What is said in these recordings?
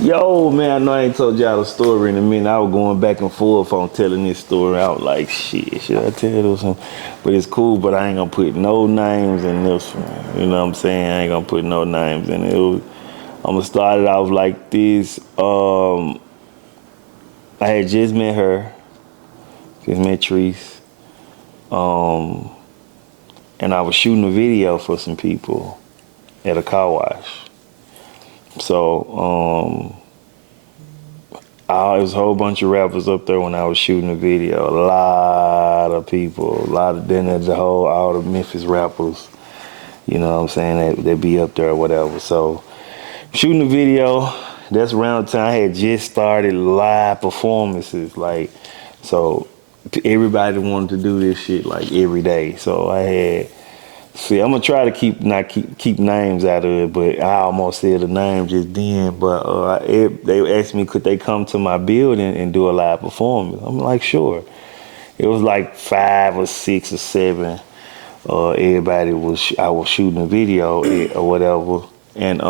Yo, man, I know I ain't told y'all the story in a minute. I was going back and forth on telling this story. I was like, shit, should I tell this one? But it's cool, but I ain't gonna put no names in this one. You know what I'm saying? I ain't gonna put no names in it. I'm gonna start it off like this. I had just met her, just met Trice, and I was shooting a video for some people at a car wash. So, there was a whole bunch of rappers up there when I was shooting the video. A lot of people, then there's all the Memphis rappers, you know what I'm saying, they be up there or whatever. So, shooting the video, that's around the time I had just started live performances, like, so everybody wanted to do this shit like every day. So I had, see, I'm gonna try to keep names out of it, but I almost said the name just then. But they asked me could they come to my building and do a live performance. I'm like, sure. It was like 5 or 6 or 7. I was shooting a video or whatever, and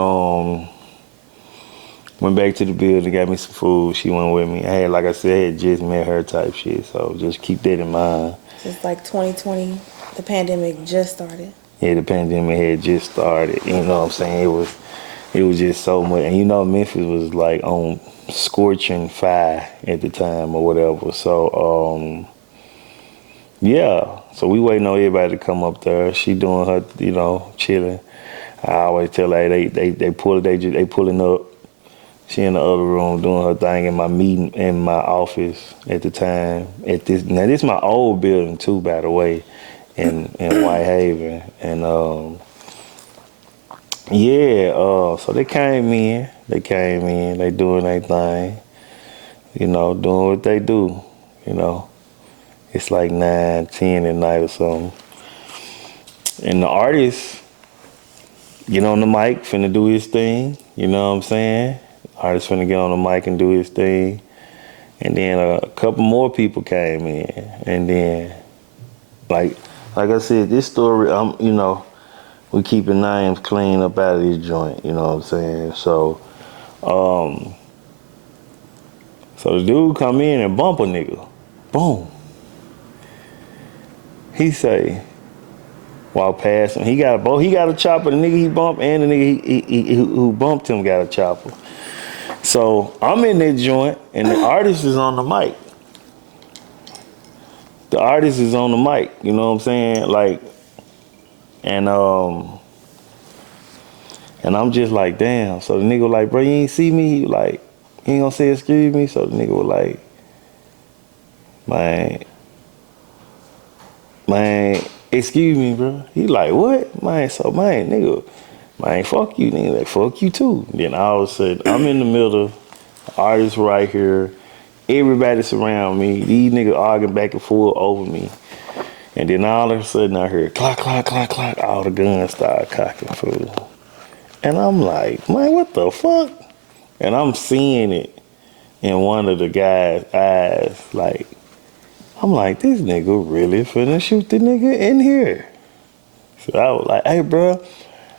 went back to the building, got me some food. She went with me. I had, like I said, I had just met her type shit. So just keep that in mind. It's like 2020, the pandemic just started. Yeah, the pandemic had just started. You know what I'm saying? It was just so much. And you know, Memphis was like on scorching fire at the time or whatever. So, yeah. So we waiting on everybody to come up there. She doing her, chilling. I always tell her, hey, they pulling up. She in the other room doing her thing in my meeting in my office at the time. Now this is my old building too, by the way, in Whitehaven. And so they came in. They doing their thing. Doing what they do. It's like 9, 10 at night or something. And the artist get on the mic, finna do his thing. You know what I'm saying? Artist finna get on the mic and do his thing. And then a couple more people came in. And then, like I said, this story, we keeping names clean up out of this joint, you know what I'm saying? So, so the dude come in and bump a nigga. Boom. He say, while passing, he got a chopper, the nigga he bumped and the nigga he who bumped him got a chopper. So I'm in that joint, and the artist is on the mic. The artist is on the mic, you know what I'm saying? Like, and I'm just like, damn. So the nigga was like, bro, you ain't see me? Like, you ain't gonna say excuse me? So the nigga was like, man, excuse me, bro. He like, what? Man, so nigga, fuck you, nigga. Like, fuck you too. Then all of a sudden, I'm in the middle, artist right here, everybody surround me, these niggas arguing back and forth over me. And then all of a sudden I heard clock, clock, clock, clock, all the guns start cocking, fool. And I'm like, man, what the fuck? And I'm seeing it in one of the guys' eyes, like, I'm like, this nigga really finna shoot the nigga in here. So I was like, hey, bro,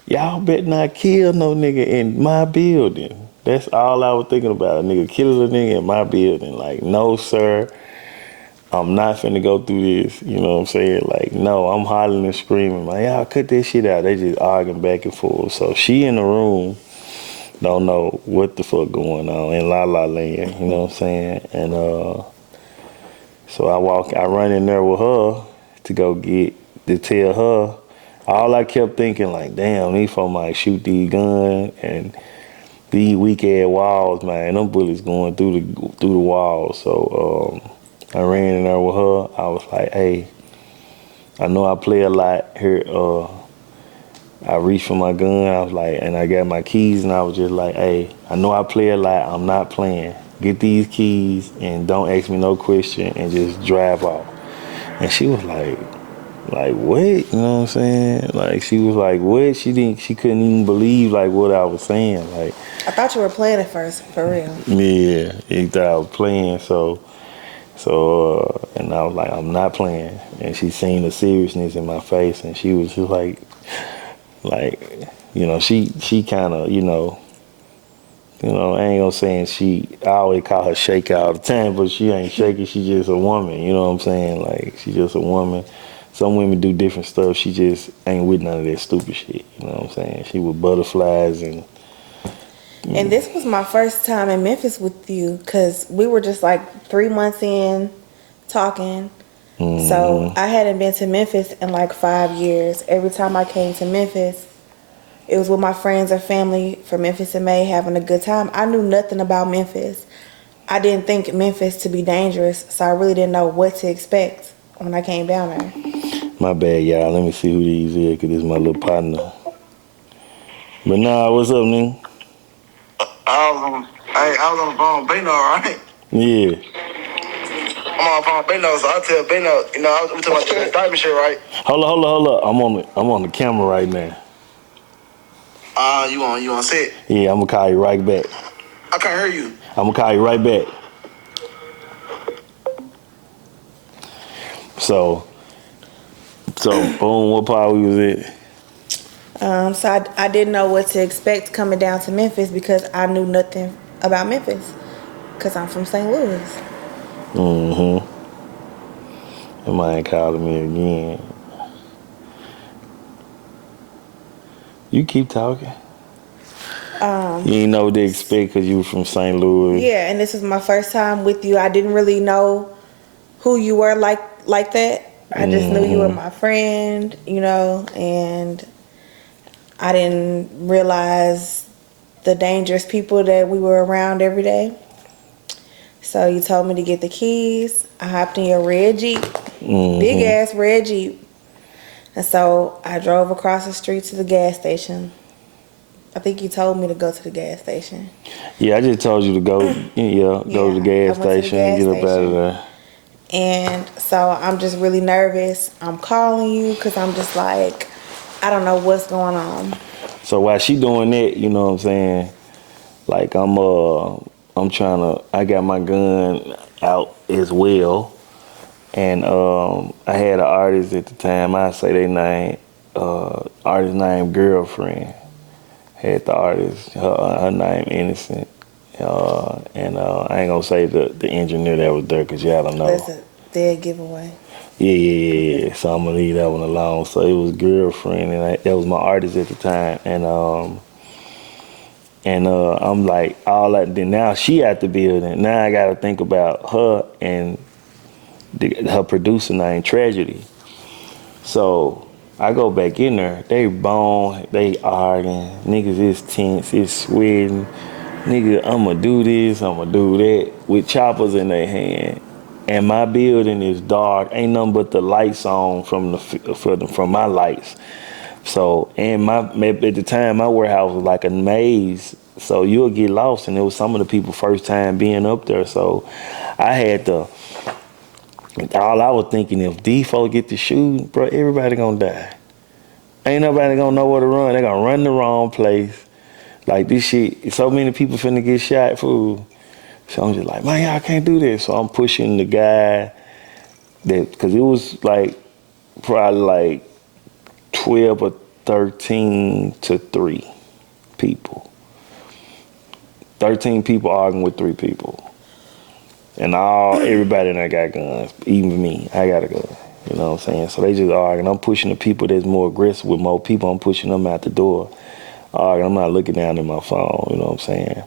y'all better not kill no nigga in my building. That's all I was thinking about, a nigga killing a nigga in my building. Like, no, sir, I'm not finna go through this. You know what I'm saying? Like, no, I'm hollering and screaming. Like, y'all cut this shit out. They just arguing back and forth. So she in the room, don't know what the fuck going on in La La Land. You know what I'm saying? And so I run in there with her to tell her. All I kept thinking, like, damn, these folks might shoot these guns and these weak ass walls, man. Them bullets going through the walls. So I ran in there with her. I was like, hey, I know I play a lot here. I reached for my gun. I was like, and I got my keys, and I was just like, hey, I know I play a lot. I'm not playing. Get these keys and don't ask me no question and just drive off. And she was like, what? You know what I'm saying? Like, she was like, what? She couldn't even believe like what I was saying. Like, I thought you were playing at first, for real. yeah, he thought I was playing. So, and I was like, I'm not playing. And she seen the seriousness in my face, and she was just like, she kind of, You know, I ain't gonna say I always call her Shaker all the time, but she ain't shaky. She just a woman. You know what I'm saying? Like, she just a woman. Some women do different stuff. She just ain't with none of that stupid shit. You know what I'm saying? She with butterflies and. And this was my first time in Memphis with you because we were just like 3 months in talking. So I hadn't been to Memphis in like 5 years. Every time I came to Memphis, it was with my friends or family from Memphis and May having a good time. I knew nothing about Memphis. I didn't think Memphis to be dangerous, so I really didn't know what to expect when I came down there. My bad, y'all. Let me see who these is, because this is my little partner. But nah, what's up, nigga? I was on the phone with Bino, right? Yeah. I'm on the phone with Bino, so I tell Bino, we talking about the indictment shit, right? Hold up. I'm on the camera right now. You on set? Yeah, I'm gonna call you right back. I can't hear you. I'm gonna call you right back. So boom, what part we was at? So I didn't know what to expect coming down to Memphis because I knew nothing about Memphis because I'm from St. Louis. Mm-hmm. Am I ain't calling me again? You keep talking. You ain't know what to expect because you were from St. Louis. Yeah, and this is my first time with you. I didn't really know who you were like that. I just knew you were my friend, and I didn't realize the dangerous people that we were around every day. So you told me to get the keys. I hopped in your red Jeep, big ass red Jeep. And so I drove across the street to the gas station. I think you told me to go to the gas station. Yeah, I just told you to go. Go to the gas station and get up out of there. And so I'm just really nervous. I'm calling you because I'm just like, I don't know what's going on. So while she doing that, you know what I'm saying? Like I'm trying to. I got my gun out as well, and I had an artist at the time. I say their name. Artist name Girlfriend. Had the artist. Her name Innocent. And I ain't gonna say the engineer that was there because y'all don't know. That's a dead giveaway. Yeah. So I'm gonna leave that one alone. So it was Girlfriend, and that was my artist at the time. And I'm like, all that. Then now she at the building. Now I gotta think about her and her producer named Tragedy. So I go back in there. They bone. They arguing. Niggas is tense. It's sweating. Nigga, I'ma do this, I'ma do that, with choppers in their hand. And my building is dark. Ain't nothing but the lights on from my lights. So, and at the time, my warehouse was like a maze. So you'll get lost, and it was some of the people first time being up there. So I had to. All I was thinking, if D4 get the shooting, bro, everybody gonna die. Ain't nobody gonna know where to run. They gonna run the wrong place. Like, this shit, so many people finna get shot, fool. So I'm just like, man, y'all can't do this. So I'm pushing the guy because it was like probably like 12 or 13 to 3 people. 13 people arguing with 3 people. And everybody in there got guns, even me. I got a gun. You know what I'm saying? So they just arguing. I'm pushing the people that's more aggressive with more people. I'm pushing them out the door. I'm not looking down at my phone. You know what I'm saying?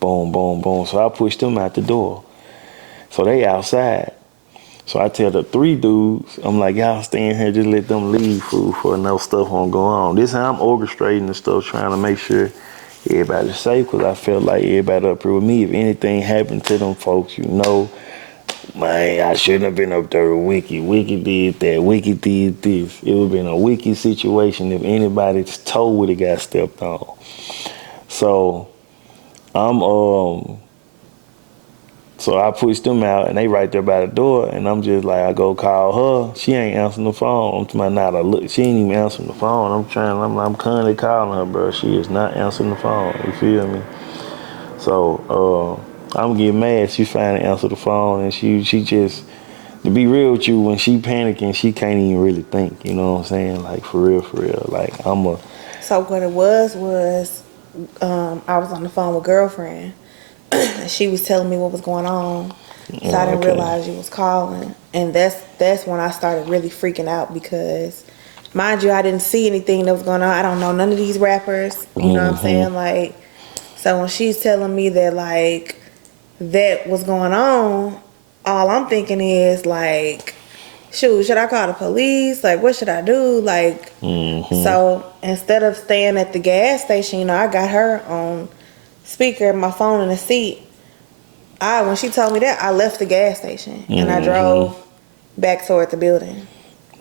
Boom, boom, boom. So I pushed them out the door. So they outside. So I tell the 3 dudes, I'm like, y'all stay in here, just let them leave, fool, for enough stuff won't go on. This how I'm orchestrating the stuff, trying to make sure everybody's safe, because I felt like everybody up here with me. If anything happened to them folks, man, I shouldn't have been up there with Wiki. Wiki did that. Wiki did this. It would have been a Wiki situation if anybody's toe would have got stepped on. So so I pushed them out, and they right there by the door, and I'm just like, I go call her. She ain't answering the phone. I'm to my not. She ain't even answering the phone. I'm currently calling her, bro. She is not answering the phone. You feel me? So I'm getting mad. She finally answered the phone, and she just, to be real with you, when she panicking, she can't even really think. You know what I'm saying? Like, for real. Like, So what it was I was on the phone with girlfriend. She was telling me what was going on, so I didn't Okay. realize you was calling, and that's when I started really freaking out because, mind you, I didn't see anything that was going on. I don't know none of these rappers. You know what I'm saying? Like, so when she's telling me that like that was going on, all I'm thinking is like, shoot, should I call the police? Like, what should I do? Like, so instead of staying at the gas station, you know, I got her on speaker, my phone in the seat. When she told me that, I left the gas station and I drove back toward the building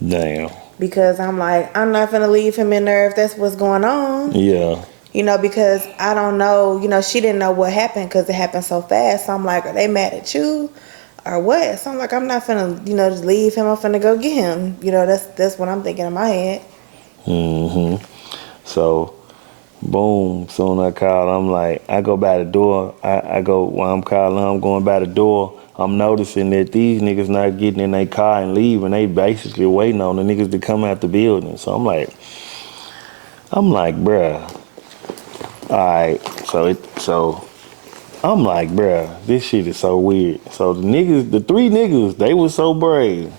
Damn. because I'm like, I'm not gonna leave him in there if that's what's going on. Yeah. You know, because I don't know, you know, she didn't know what happened because it happened so fast. So I'm like, are they mad at you or what? So I'm like, I'm not finna, you know, just leave him. I'm finna go get him. You know, that's what I'm thinking in my head. So, boom. Soon I called. I'm like, I go by the door. I go while I'm calling. I'm going by the door. I'm noticing that these niggas not getting in their car and leaving. They basically waiting on the niggas to come out the building. So I'm like, bruh. All right. So I'm like, bruh, this shit is so weird. So the three niggas, they was so brave.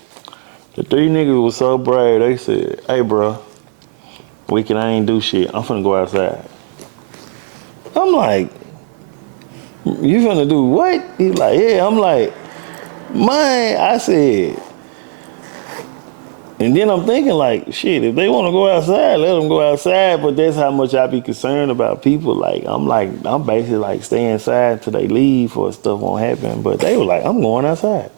The three niggas was so brave. They said, hey, bruh, I ain't do shit. I'm finna go outside. I'm like, you finna do what? He's like, yeah. I'm like, man, I said. And then I'm thinking like, shit, if they want to go outside, let them go outside. But that's how much I be concerned about people. I'm basically like stay inside until they leave or stuff won't happen. But they were like, I'm going outside.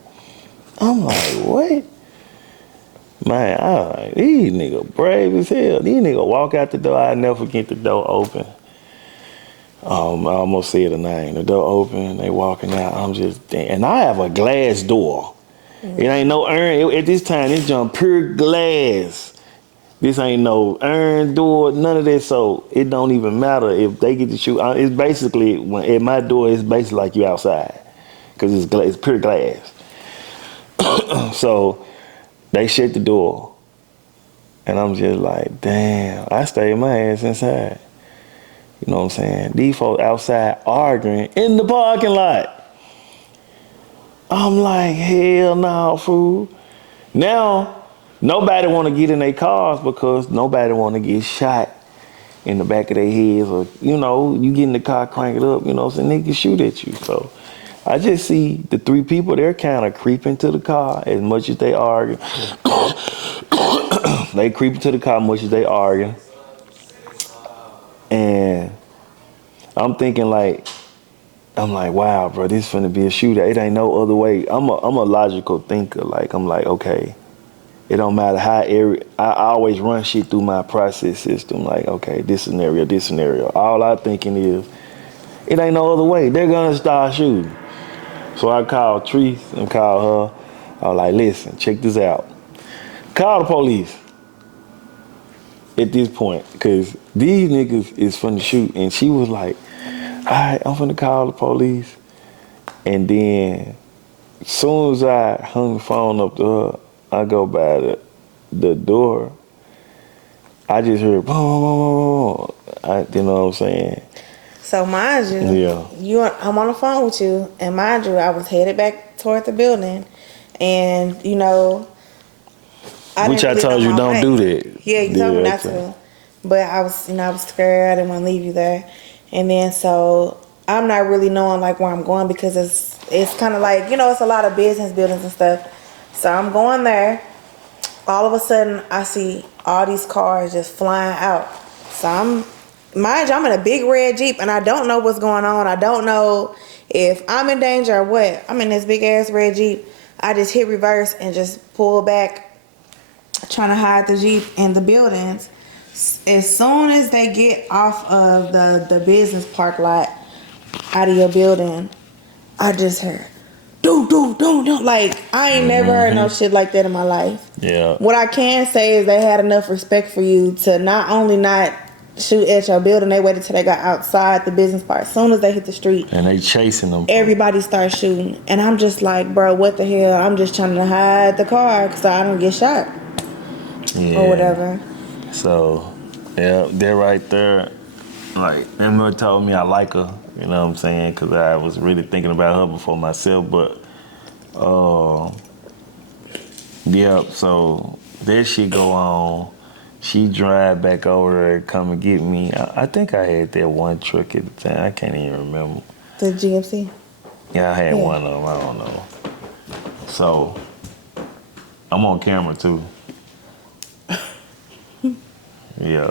I'm like, what? Man, I was like, these niggas brave as hell. These niggas walk out the door. I never forget the door open. I almost said the name. The door open, they walking out. I'm just, and I have a glass door. It ain't no urn. At this time, it's just pure glass. This ain't no urn door, none of that. So it don't even matter if they get to shoot. It's basically, at my door, it's basically like you outside. Because it's pure glass. So they shut the door. And I'm just like, damn, I stayed my ass inside. You know what I'm saying? These folks outside arguing in the parking lot. I'm like, hell no, fool. Now, nobody want to get in their cars because nobody want to get shot in the back of their heads or, you know, you get in the car, crank it up, you know what I'm saying? They can shoot at you. So I just see the three people, they're kind of creeping to the car as much as they argue. They creeping to the car as much as they argue. And I'm thinking like, wow, bro, this finna be a shootout. It ain't no other way. I'm a logical thinker. Like, I'm like, okay, it don't matter how I always run shit through my process system. Like, okay, this scenario. All I thinking is, it ain't no other way. They're gonna start shooting. So I called Trice and called her. I was like, listen, check this out. Call the police at this point, because these niggas is finna shoot. And she was like, all right, I'm finna call the police. And then, as soon as I hung the phone up to her, I go by the door. I just heard boom, boom, boom. You know what I'm saying? So mind you, I'm on the phone with you, and mind you, I was headed back toward the building, and you know, Which I told you don't do that. Yeah, you told me not to, but I was scared. I didn't want to leave you there, and then so I'm not really knowing like where I'm going because it's kind of like, you know, it's a lot of business buildings and stuff. So I'm going there. All of a sudden, I see all these cars just flying out. So mind you, I'm in a big red Jeep and I don't know what's going on. I don't know if I'm in danger or what. I'm in this big ass red Jeep. I just hit reverse and just pull back, trying to hide the Jeep in the buildings. As soon as they get off of the business park lot out of your building, I just heard, do. Like, I ain't never heard no shit like that in my life. Yeah. What I can say is they had enough respect for you to not only not shoot at your building, they waited till they got outside the business park. As soon as they hit the street, And they chasing them. everybody starts shooting. And I'm just like, bro, what the hell? I'm just trying to hide the car because I don't get shot. Yeah. Or whatever. So, yeah, they're right there. Like, Emma told me I like her, you know what I'm saying? Because I was really thinking about her before myself, but, yeah, so that shit go on. She drive back over there and come and get me. I think I had that one truck at the time. I can't even remember. The GMC. Yeah, I had Yeah. one of them. I don't know. So, I'm on camera, too. Yeah.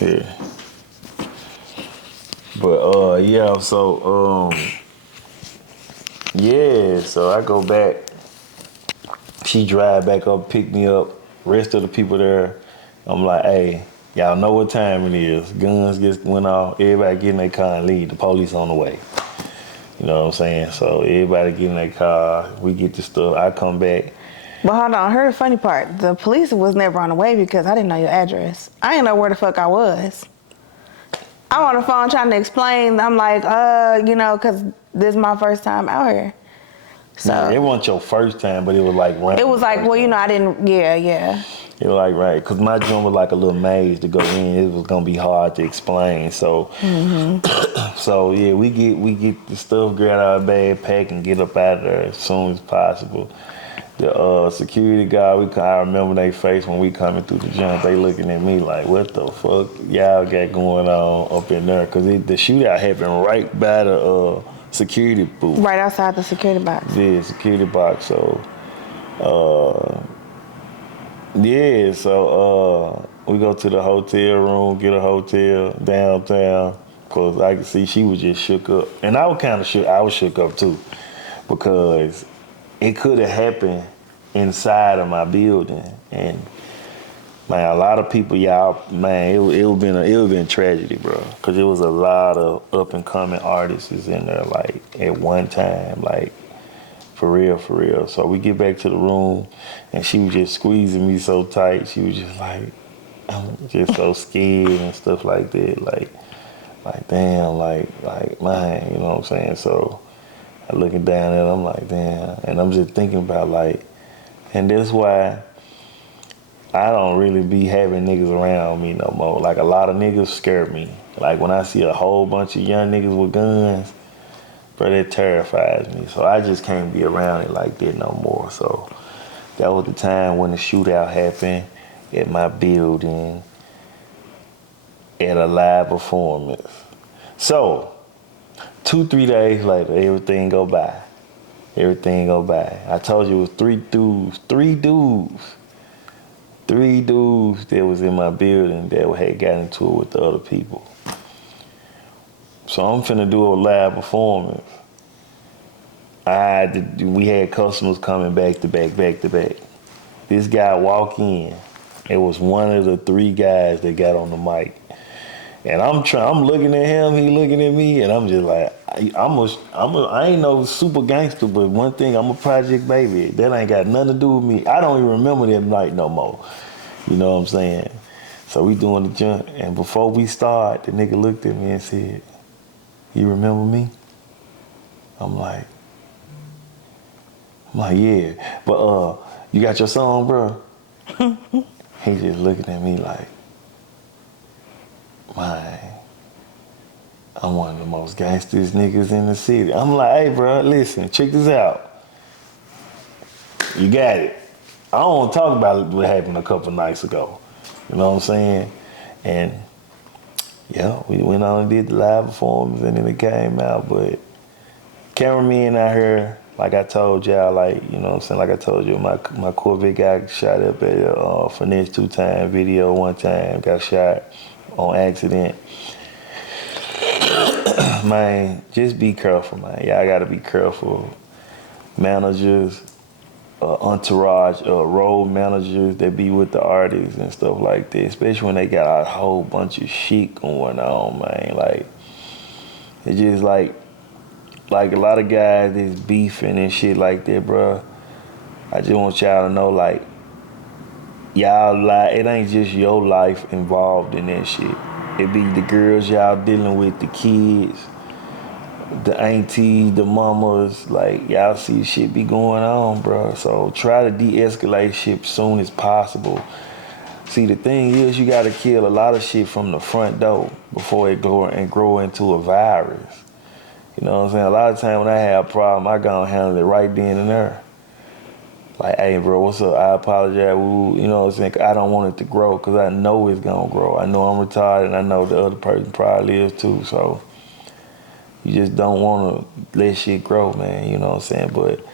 Yeah. But, yeah, so, yeah, so I go back. She drive back up, pick me up. Rest of the people there, I'm like, hey, y'all know what time it is. Guns just went off. Everybody get in their car and leave. The police on the way. You know what I'm saying? So everybody get in their car. We get the stuff. I come back. But hold on, heard the funny part. The police was never on the way because I didn't know your address. I didn't know where the fuck I was. I'm on the phone trying to explain. I'm like, because this is my first time out here. So Nah, it wasn't your first time, but it was like right. it was like, well, I didn't. Yeah. It was like right, cause my joint was like a little maze to go in. It was gonna be hard to explain. So, so yeah, we get the stuff, grab our bag, pack, and get up out of there as soon as possible. The security guard, I remember their face when we coming through the jump. They looking at me like, what the fuck y'all got going on up in there? Cause the shootout happened right by the security booth. Right outside the security box. Yeah, security box. So, yeah, so we go to the hotel room, get a hotel downtown, cause I could see she was just shook up, and I was kind of shook. I was shook up too, because it could have happened inside of my building, and man, a lot of people, it would been tragedy, bro, cause it was a lot of up and coming artists in there, like at one time, like. For real. So we get back to the room, and she was just squeezing me so tight. She was just like, I'm just so scared and stuff like that. Like damn, like man, you know what I'm saying? So I looking down at her, I'm like, damn. And I'm just thinking about like, and that's why I don't really be having niggas around me no more. Like a lot of niggas scare me. Like when I see a whole bunch of young niggas with guns, but it terrifies me. So I just can't be around it like that no more. So that was the time when the shootout happened at my building at a live performance. So 2-3 days later, everything go by. I told you it was three dudes that was in my building that had got into it with the other people. So I'm finna do a live performance. We had customers coming back to back. This guy walk in. It was one of the 3 guys that got on the mic. And I'm looking at him, he looking at me, and I'm just like, I ain't no super gangster, but one thing, I'm a project baby. That ain't got nothing to do with me. I don't even remember that night no more. You know what I'm saying? So we doing the jump, and before we start, the nigga looked at me and said, you remember me? I'm like, yeah. But you got your song, bro? He just looking at me like, man, I'm one of the most gangsters niggas in the city. I'm like, hey, bro, listen, check this out. You got it. I don't want to talk about what happened a couple nights ago. You know what I'm saying? And yeah, we went on and did the live performance, and then it came out. But cameraman out here, like I told y'all, like, you know what I'm saying? Like I told you, my Corvette got shot up at a Finesse 2-time video 1 time, got shot on accident. Man, just be careful, man. Y'all gotta be careful. Managers, entourage, road managers that be with the artists and stuff like that, especially when they got a whole bunch of shit going on, man. Like, it's just like a lot of guys that's beefing and shit like that, bro. I just want y'all to know, like, it ain't just your life involved in that shit. It be the girls y'all dealing with, the kids, the aunties, the mamas, like, y'all see shit be going on, bro. So try to de-escalate shit as soon as possible. See, the thing is, you got to kill a lot of shit from the front door before it grow into a virus. You know what I'm saying? A lot of time when I have a problem, I go and handle it right then and there. Like, hey, bro, what's up? I apologize. Woo. You know what I'm saying? I don't want it to grow because I know it's going to grow. I know I'm retarded and I know the other person probably is too. So you just don't want to let shit grow, man. You know what I'm saying? But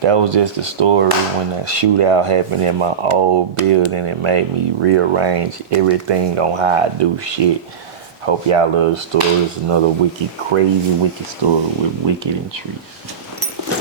that was just the story when that shootout happened in my old building. It made me rearrange everything on how I do shit. Hope y'all love the story. It's another wicked, crazy, wicked story with Wicked and Trice.